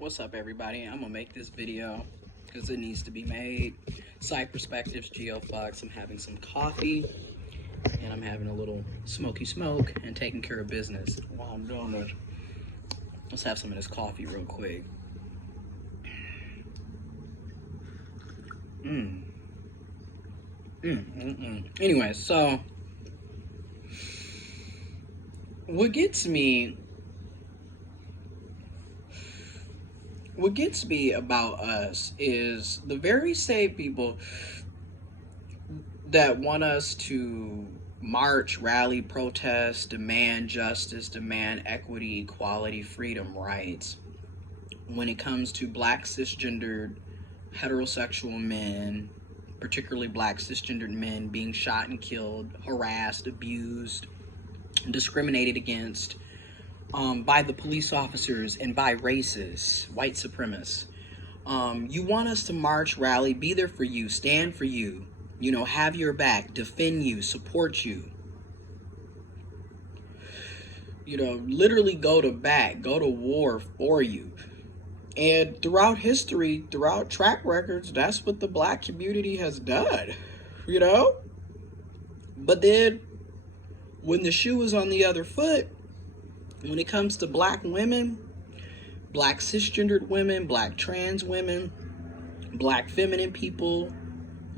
What's up, everybody? I'm gonna make this video because it needs to be made. Side perspectives, giofvcks. I'm having some coffee and I'm having a little smoky smoke and taking care of business while I'm doing this. Let's have some of this coffee real quick. Anyway, so what gets me about us is the very same people that want us to march, rally, protest, demand justice, demand equity, equality, freedom, rights. When it comes to black cisgendered heterosexual men, particularly black cisgendered men being shot and killed, harassed, abused, discriminated against by the police officers and by racists, white supremacists. You want us to march, rally, be there for you, stand for you, have your back, defend you, support you. Literally go to war for you. And throughout history, throughout track records, that's what the black community has done, But then when the shoe is on the other foot, when it comes to black women, black cisgendered women, black trans women, black feminine people,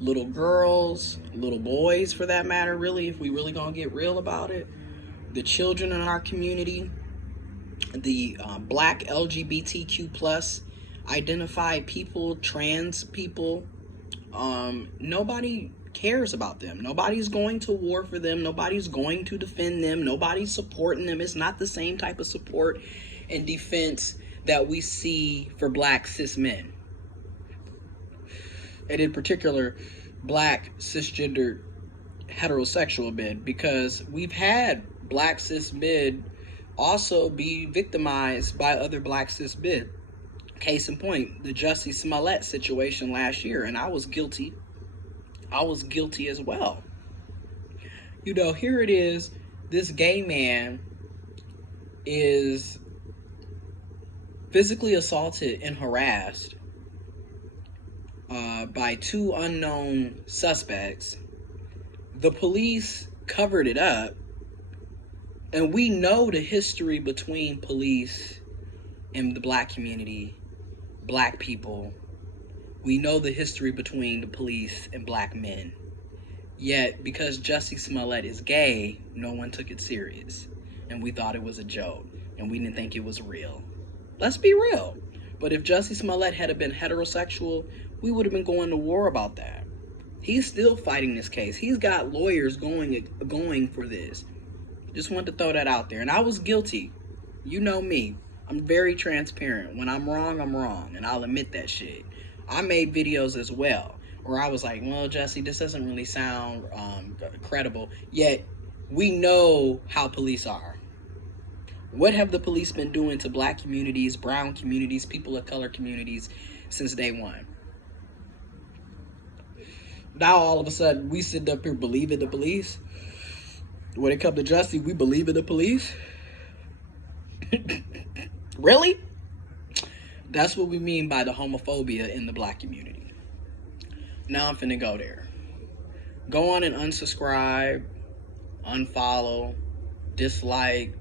little girls, little boys for that matter, really, if we really gonna get real about it, the children in our community, the black LGBTQ plus identified people, trans people, nobody cares about them. Nobody's going to war for them. Nobody's going to defend them. Nobody's supporting them. It's not the same type of support and defense that we see for black cis men. And in particular, black cisgendered heterosexual men, because we've had black cis men also be victimized by other black cis men. Case in point, the Jussie Smollett situation last year, and I was guilty as well. Here it is, this gay man is physically assaulted and harassed by two unknown suspects. The police covered it up, and we know the history between police and the black community, black people. We know the history between the police and black men. Yet, because Jussie Smollett is gay, no one took it serious. And we thought it was a joke. And we didn't think it was real. Let's be real. But if Jussie Smollett had been heterosexual, we would have been going to war about that. He's still fighting this case. He's got lawyers going for this. Just wanted to throw that out there. And I was guilty. You know me. I'm very transparent. When I'm wrong, I'm wrong. And I'll admit that shit. I made videos as well where I was like, well, Jesse, this doesn't really sound credible. Yet, we know how police are. What have the police been doing to black communities, brown communities, people of color communities since day one? Now, all of a sudden, we sit up here believing the police. When it comes to Jussie, we believe in the police? Really? That's what we mean by the homophobia in the black community. Now I'm finna go there. Go on and unsubscribe, unfollow, dislike,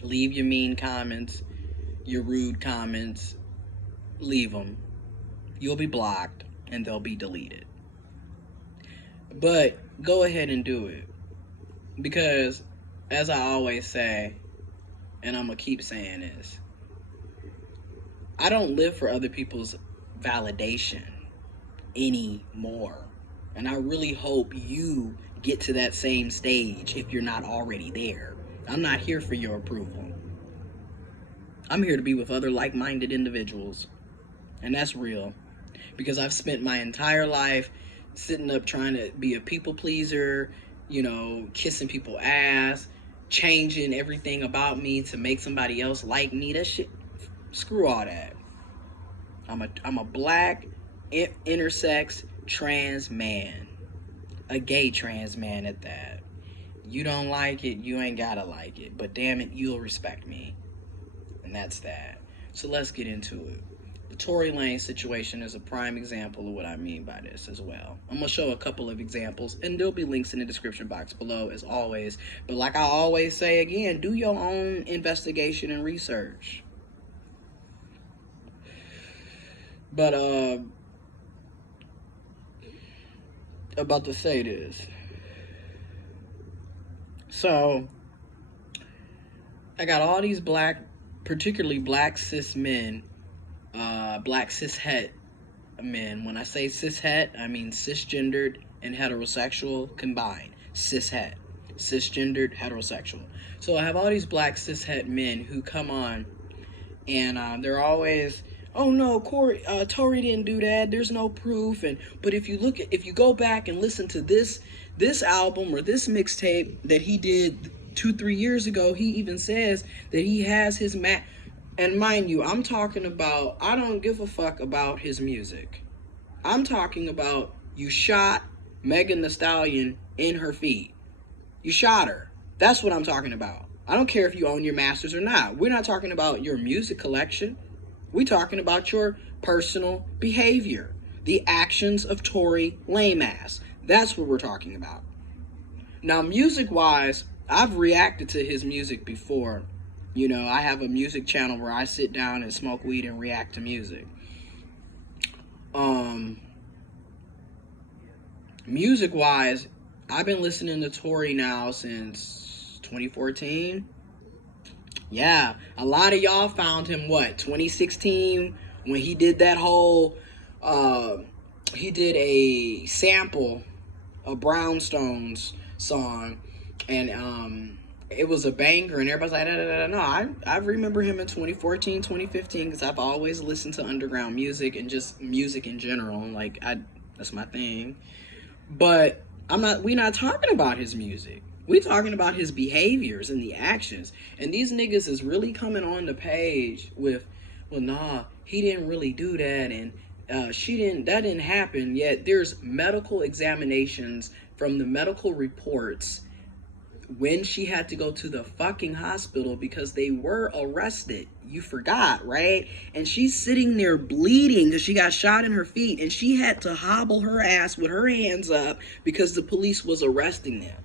leave your mean comments, your rude comments, leave them. You'll be blocked and they'll be deleted. But go ahead and do it. Because, as I always say, and I'm gonna keep saying this, I don't live for other people's validation anymore. And I really hope you get to that same stage if you're not already there. I'm not here for your approval. I'm here to be with other like-minded individuals. And that's real. Because I've spent my entire life sitting up trying to be a people pleaser, kissing people's ass, changing everything about me to make somebody else like me. That shit, screw all that. I'm a black, intersex, trans man. A gay trans man at that. You don't like it, you ain't gotta like it. But damn it, you'll respect me. And that's that. So let's get into it. The Tory Lanez situation is a prime example of what I mean by this as well. I'm going to show a couple of examples, and there'll be links in the description box below as always. But like I always say again, do your own investigation and research. But, about to say this. So, I got all these particularly black cis men, black cishet men. When I say cishet, I mean cisgendered and heterosexual combined. Cishet. Cisgendered, heterosexual. So I have all these black cishet men who come on, and they're always, oh no, Tory didn't do that. There's no proof. But if you go back and listen to this album or this mixtape that he did 2-3 years ago, he even says that he has his and mind you, I'm talking about, I don't give a fuck about his music. I'm talking about, you shot Megan Thee Stallion in her feet. You shot her. That's what I'm talking about. I don't care if you own your masters or not. We're not talking about your music collection. We're talking about your personal behavior. The actions of Tory Lanez. That's what we're talking about. Now, music-wise, I've reacted to his music before. You know, I have a music channel where I sit down and smoke weed and react to music. Music-wise, I've been listening to Tory now since 2014. Yeah, a lot of y'all found him, 2016, when he did that whole, he did a sample of Brownstone's song, and it was a banger, and everybody's like, no, I remember him in 2014, 2015, because I've always listened to underground music and just music in general, like, that's my thing. But we're not talking about his music. We're talking about his behaviors and the actions. And these niggas is really coming on the page with, well, nah, he didn't really do that, and that didn't happen. Yet there's medical examinations from the medical reports when she had to go to the fucking hospital because they were arrested. You forgot, right? And she's sitting there bleeding because she got shot in her feet, and she had to hobble her ass with her hands up because the police was arresting them.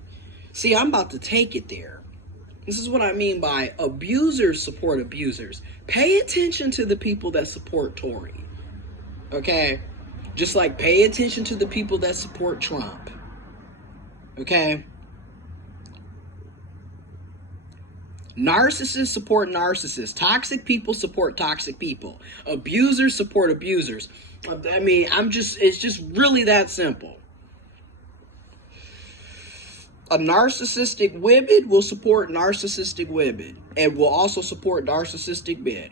See, I'm about to take it there. This is what I mean by abusers support abusers. Pay attention to the people that support Tory. Okay? Just like pay attention to the people that support Trump. Okay? Narcissists support narcissists. Toxic people support toxic people. Abusers support abusers. I mean, it's just really that simple. A narcissistic women will support narcissistic women and will also support narcissistic men.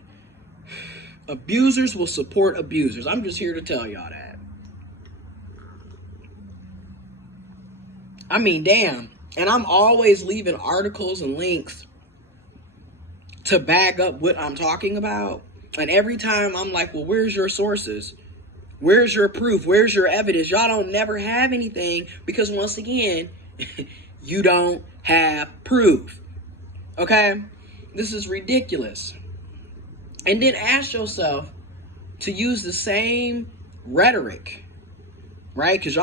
Abusers will support abusers. I'm just here to tell y'all that. I mean, damn. And I'm always leaving articles and links to back up what I'm talking about. And every time I'm like, well, where's your sources? Where's your proof? Where's your evidence? Y'all don't never have anything because once again, you don't have proof. Okay? This is ridiculous. And then ask yourself to use the same rhetoric, right? Because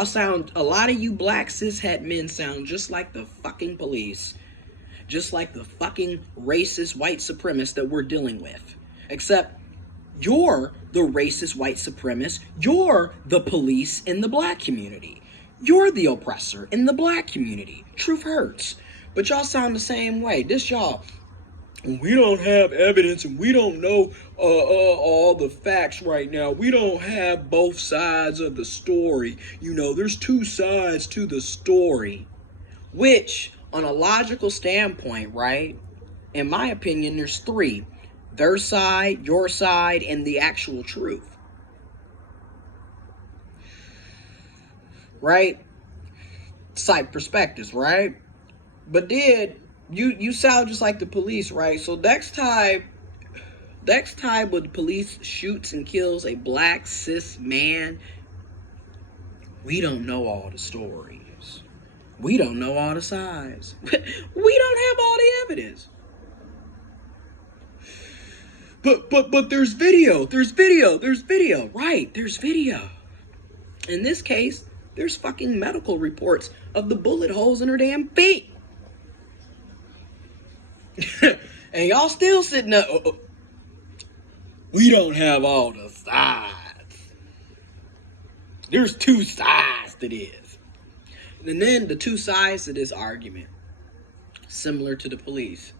a lot of you black cishet men sound just like the fucking police. Just like the fucking racist white supremacists that we're dealing with. Except you're the racist white supremacist. You're the police in the black community. You're the oppressor in the black community. Truth hurts. But y'all sound the same way. This y'all, we don't have evidence and we don't know all the facts right now. We don't have both sides of the story. You know, there's two sides to the story. Which, on a logical standpoint, right? In my opinion, there's three. Their side, your side, and the actual truth. Right? Side perspectives, right? But then you sound just like the police, right? So next time when the police shoots and kills a black cis man, we don't know all the stories. We don't know all the sides. We don't have all the evidence. But there's video. There's video. There's video. Right, there's video. In this case, there's fucking medical reports of the bullet holes in her damn feet. And y'all still sitting up. We don't have all the sides. There's two sides to this. And then the two sides to this argument, similar to the police.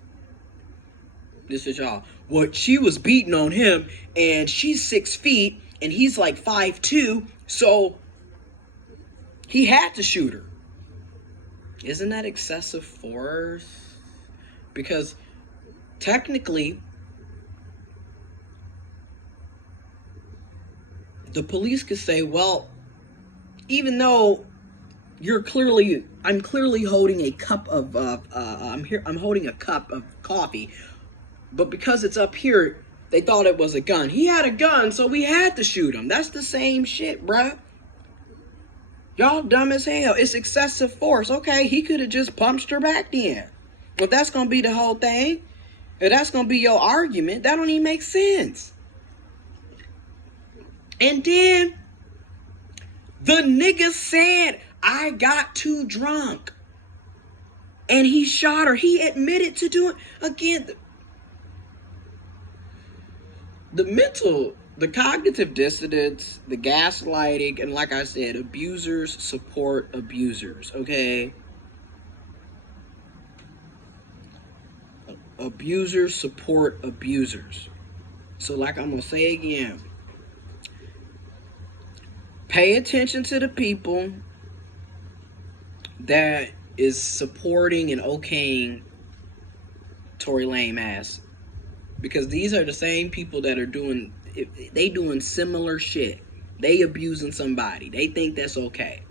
This is y'all. Well, she was beating on him, and she's 6 feet, and he's like 5'2", so he had to shoot her. Isn't that excessive force? Because technically, the police could say, well, even though I'm clearly holding a cup of, I'm holding a cup of coffee, but because it's up here, they thought it was a gun. He had a gun, so we had to shoot him. That's the same shit, bruh. Y'all dumb as hell. It's excessive force. Okay, he could have just punched her back then. If that's going to be the whole thing, if that's going to be your argument, that don't even make sense. And then, the nigga said, I got too drunk. And he shot her. He admitted to doing, again, the cognitive dissonance, the gaslighting, and like I said, abusers support abusers, okay? Abusers support abusers. So like I'm going to say again, pay attention to the people that is supporting and okaying Tory Lame ass. Because these are the same people that are doing similar shit. They abusing somebody. They think that's okay.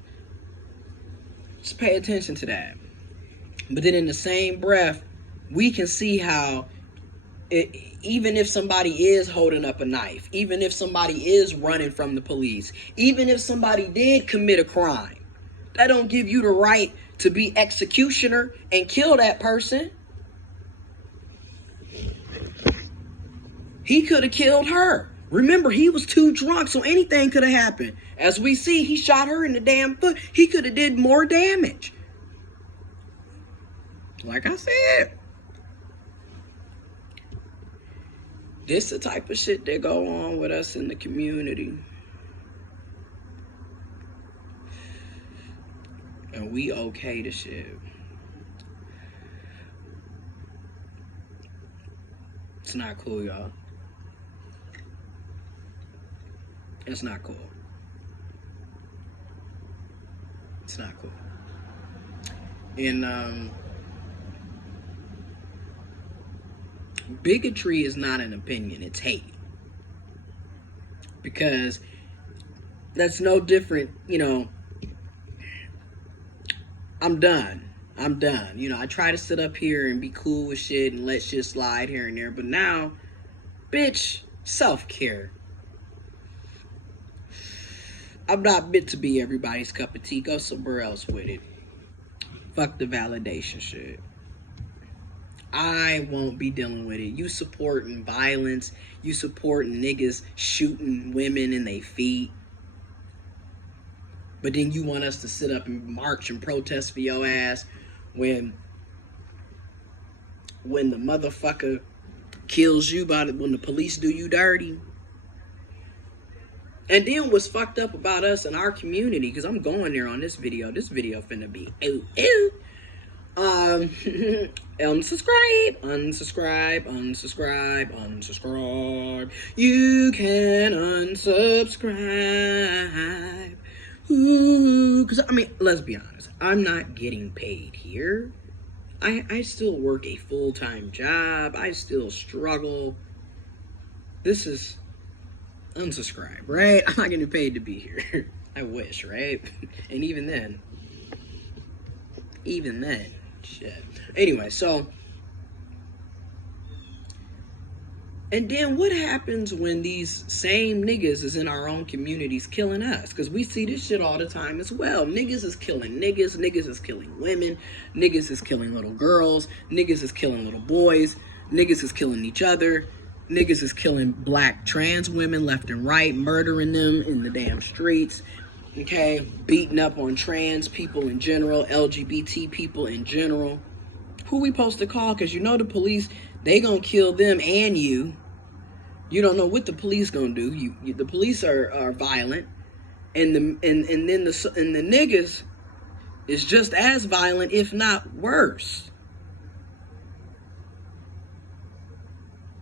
Just pay attention to that. But then in the same breath, we can see how even if somebody is holding up a knife, even if somebody is running from the police, even if somebody did commit a crime, that don't give you the right to be executioner and kill that person. He could have killed her. Remember, he was too drunk, so anything could have happened. As we see, he shot her in the damn foot. He could have did more damage. Like I said, this the type of shit that go on with us in the community. And we okay the shit. It's not cool, y'all. It's not cool. It's not cool. And bigotry is not an opinion, it's hate. Because that's no different, I'm done. I try to sit up here and be cool with shit and let shit slide here and there. But now, bitch, self-care. I'm not meant to be everybody's cup of tea. Go somewhere else with it. Fuck the validation shit. I won't be dealing with it. You supporting violence. You supporting niggas shooting women in their feet. But then you want us to sit up and march and protest for your ass when the motherfucker kills you when the police do you dirty. And then what's fucked up about us in our community, because I'm going there on this video. This video finna be unsubscribe. You can unsubscribe. Ooh, because let's be honest, I'm not getting paid here. I still work a full-time job. I still struggle. This is unsubscribe, right? I'm not getting paid to be here. I wish, right? And even then, shit. Anyway, so, and then what happens when these same niggas is in our own communities killing us? Because we see this shit all the time as well. Niggas is killing niggas. Niggas is killing women. Niggas is killing little girls. Niggas is killing little boys. Niggas is killing each other. Niggas is killing black trans women left and right, murdering them in the damn streets. Okay, beating up on trans people in general, LGBT people in general. Who we supposed to call? Because you know the police, they gonna kill them and you. You don't know what the police gonna do. The police are violent, and then the niggas is just as violent, if not worse.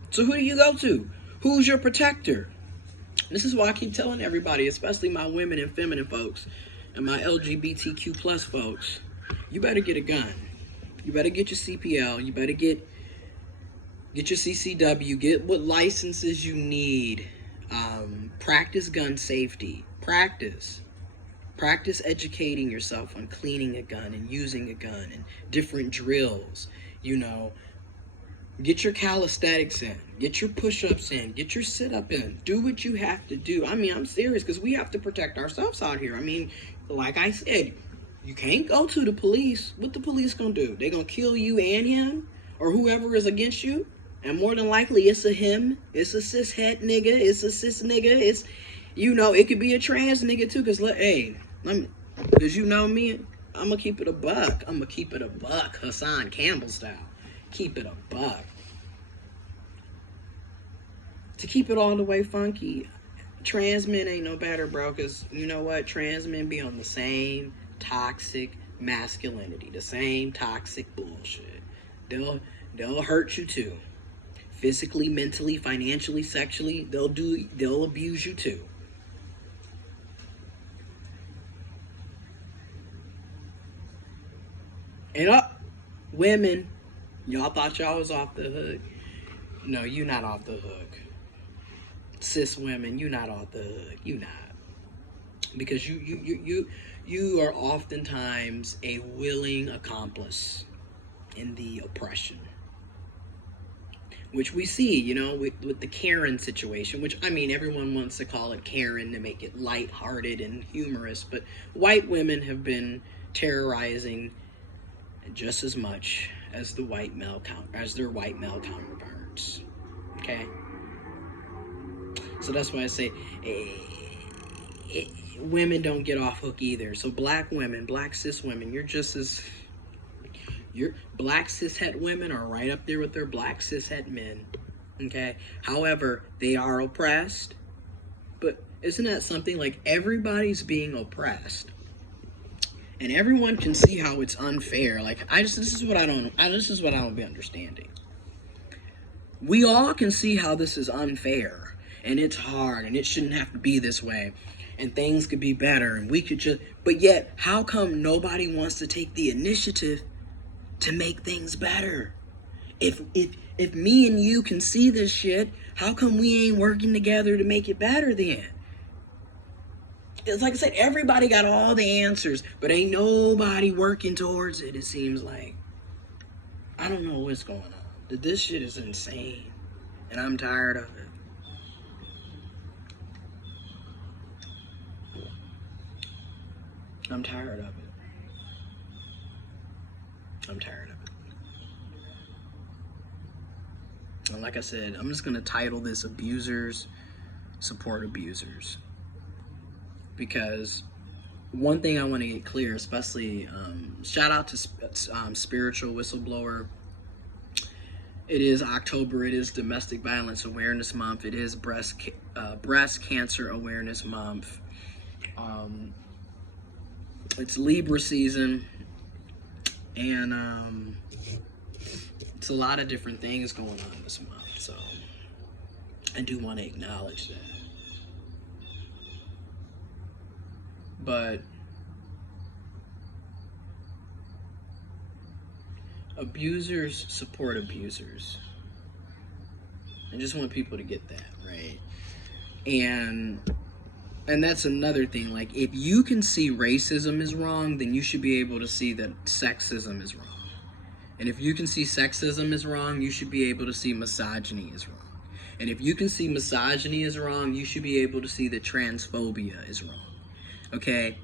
So who do you go to? Who's your protector? This is why I keep telling everybody, especially my women and feminine folks and my LGBTQ plus folks, you better get a gun. You better get your CPL. You better get your CCW. Get what licenses you need. Practice gun safety. Practice educating yourself on cleaning a gun and using a gun and different drills. You know, get your calisthenics in. Get your push-ups in. Get your sit-up in. Do what you have to do. I mean, I'm serious, because we have to protect ourselves out here. I mean, like I said, you can't go to the police. What the police gonna do? They gonna kill you and him? Or whoever is against you? And more than likely, it's a him. It's a cis het nigga. It's a cis nigga. It's, you know, it could be a trans nigga too. Because you know me, I'm gonna keep it a buck. I'm gonna keep it a buck, Hassan Campbell style. Keep it a buck. To keep it all the way funky, trans men ain't no better, bro, because you know what? Trans men be on the same toxic masculinity, the same toxic bullshit. They'll hurt you too. Physically, mentally, financially, sexually, they'll abuse you too. And women, y'all thought y'all was off the hook. No, you not off the hook. Cis women, you not off the hook. You not. Because you are oftentimes a willing accomplice in the oppression. Which we see, you know, with the Karen situation, which, I mean, everyone wants to call it Karen to make it lighthearted and humorous, but white women have been terrorizing just as much as their white male counterparts. Okay? So that's why I say women don't get off hook either. So black women, black cis women, your black cishet women are right up there with their black cishet men. Okay? However, they are oppressed. But isn't that something? Like, everybody's being oppressed. And everyone can see how it's unfair. Like, this is what I don't be understanding. We all can see how this is unfair. And it's hard. And it shouldn't have to be this way. And things could be better. And we could just... But yet, how come nobody wants to take the initiative to make things better? If me and you can see this shit, how come we ain't working together to make it better then? It's like I said, everybody got all the answers, but ain't nobody working towards it, it seems like. I don't know what's going on. This shit is insane, and I'm tired of it. I'm tired of it. I'm tired of it. And like I said, I'm just going to title this Abusers Support Abusers. Because one thing I want to get clear, especially, shout out to Spiritual Whistleblower. It is October. It is Domestic Violence Awareness Month. It is Breast Cancer Awareness Month. It's Libra season. And it's a lot of different things going on this month. So I do want to acknowledge that. But abusers support abusers. I just want people to get that, right? And that's another thing. Like, if you can see racism is wrong, then you should be able to see that sexism is wrong. And if you can see sexism is wrong, you should be able to see misogyny is wrong. And if you can see misogyny is wrong, you should be able to see that transphobia is wrong. Okay?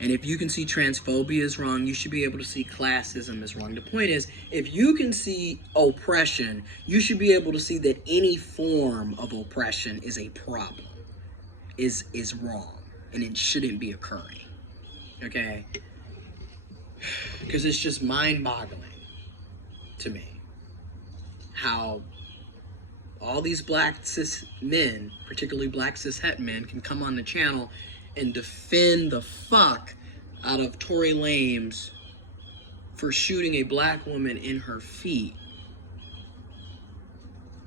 And if you can see transphobia as wrong, you should be able to see classism as wrong. The point is, if you can see oppression, you should be able to see that any form of oppression is a problem, is wrong, and it shouldn't be occurring. Okay? Because it's just mind-boggling to me how all these black cis men, particularly black cis het men, can come on the channel and defend the fuck out of Tory Lanez for shooting a black woman in her feet.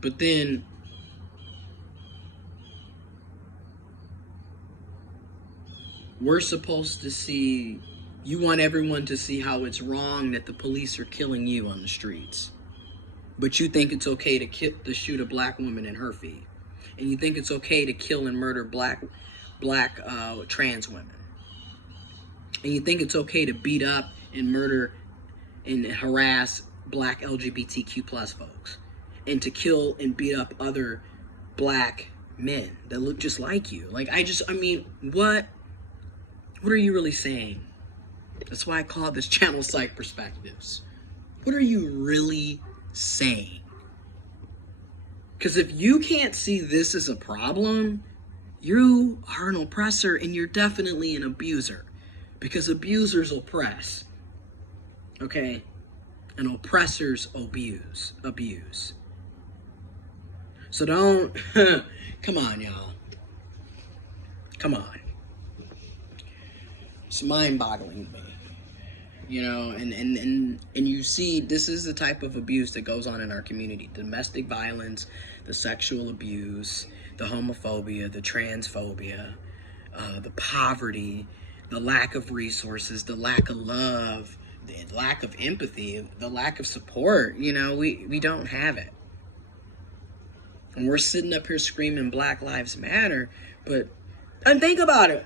But then we're supposed to see, you want everyone to see how it's wrong that the police are killing you on the streets. But you think it's okay to shoot a black woman in her feet. And you think it's okay to kill and murder black trans women. And you think it's okay to beat up and murder and harass black LGBTQ plus folks. And to kill and beat up other black men that look just like you. Like, I mean, what are you really saying? That's why I call this channel Psych Perspectives. What are you really saying? Because if you can't see this as a problem, you are an oppressor and you're definitely an abuser. Because abusers oppress. Okay? And oppressors abuse. So don't, come on, y'all. Come on. It's mind-boggling to me. You know, and you see, this is the type of abuse that goes on in our community. Domestic violence, the sexual abuse, the homophobia, the transphobia, the poverty, the lack of resources, the lack of love, the lack of empathy, the lack of support. You know, we don't have it. And we're sitting up here screaming Black Lives Matter, and think about it.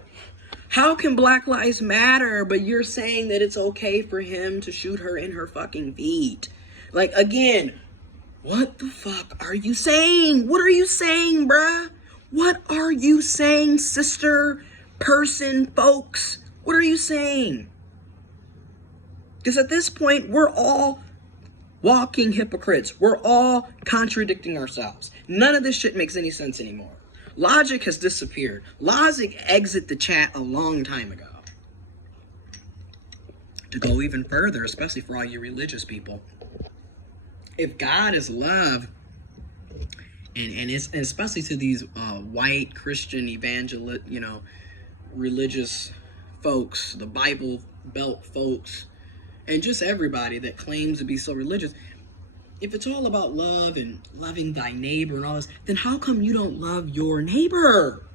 How can Black Lives Matter, but you're saying that it's okay for him to shoot her in her fucking feet? Like, again, what the fuck are you saying? What are you saying, bruh? What are you saying, sister, person, folks? What are you saying? Because at this point, we're all walking hypocrites. We're all contradicting ourselves. None of this shit makes any sense anymore. Logic has disappeared. Logic exited the chat a long time ago. To go even further, especially for all you religious people, if God is love, and especially to these white Christian religious folks, the Bible Belt folks, and just everybody that claims to be so religious, if it's all about love and loving thy neighbor and all this, then how come you don't love your neighbor?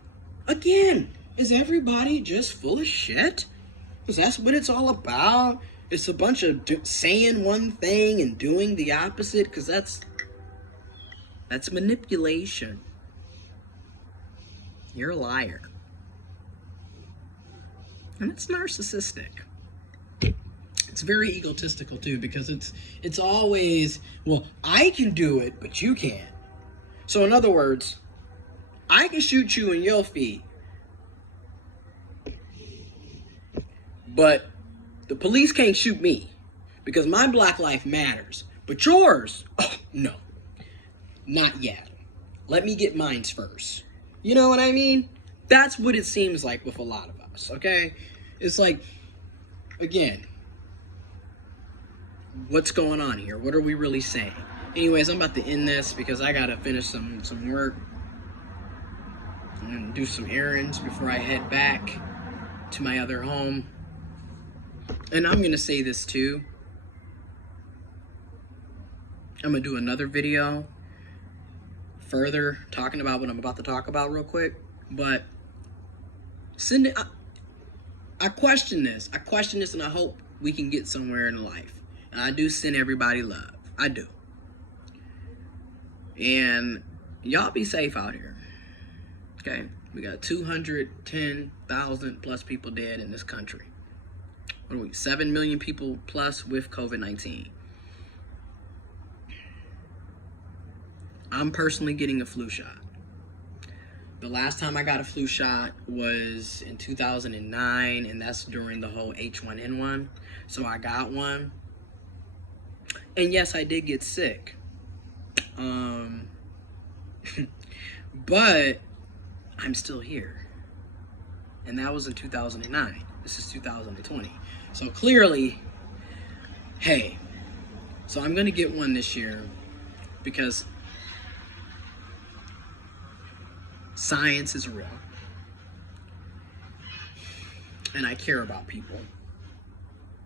Again, is everybody just full of shit? Because that's what it's all about. It's a bunch of saying one thing and doing the opposite, because that's manipulation. You're a liar. And it's narcissistic. It's very egotistical too, because it's always, well, I can do it, but you can't. So in other words, I can shoot you in your feet, but the police can't shoot me because my Black life matters. But yours, oh no, not yet. Let me get mines first. You know what I mean? That's what it seems like with a lot of us, okay? It's like, again, what's going on here? What are we really saying? Anyways, I'm about to end this because I gotta finish some work and do some errands before I head back to my other home. And I'm gonna say this too. I'm gonna do another video further talking about what I'm about to talk about real quick. But send it. I question this. And I hope we can get somewhere in life. And I do send everybody love. I do. And y'all be safe out here. Okay? We got 210,000 plus people dead in this country. What are we? 7 million people plus with COVID-19. I'm personally getting a flu shot. The last time I got a flu shot was in 2009, and that's during the whole H1N1. So I got one. And yes, I did get sick. But I'm still here. And that was in 2009. This is 2020. So clearly, hey, so I'm going to get one this year because science is real. And I care about people.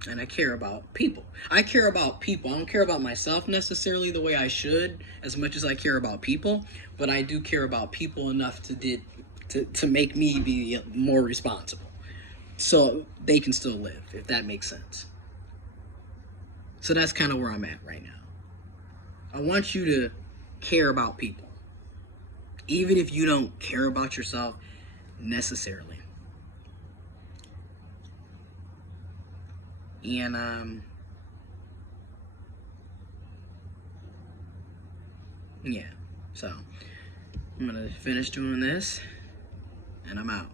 And I care about people. I care about people. I don't care about myself necessarily the way I should, as much as I care about people. But I do care about people enough to make me be more responsible. So they can still live, if that makes sense. So that's kind of where I'm at right now. I want you to care about people. Even if you don't care about yourself necessarily. And, yeah. So, I'm going to finish doing this, and I'm out.